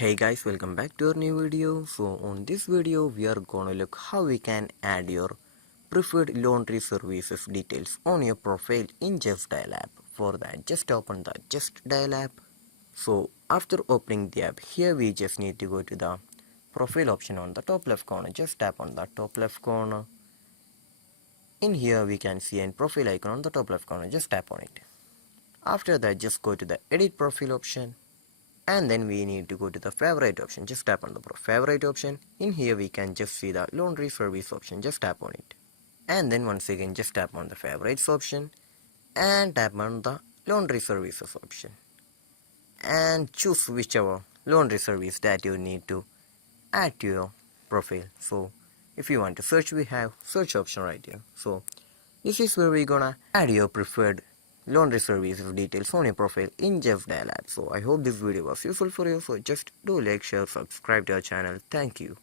Hey guys, welcome back to our new video. So on this video we are gonna look how we can add your preferred laundry services details on your profile in Justdial app. For that, just open the Justdial app. So after opening the app, here we just need to go to the profile option on the top left corner. Just tap on the top left corner. In here we can see a profile icon on the top left corner. Just tap on it. After that, just go to the edit profile option. And then we need to go to the favorite option. Just tap on the favorite option. In here we can just see the laundry service option. Just tap on it. And then once again just tap on the favorites option and tap on the laundry services option and choose whichever laundry service that you need to add to your profile. So if you want to search, we have search option right here. So this is where we're gonna add your preferred laundry service details on your profile in Justdial app. So I hope this video was useful for you. So just do like, share, subscribe to our channel. Thank you.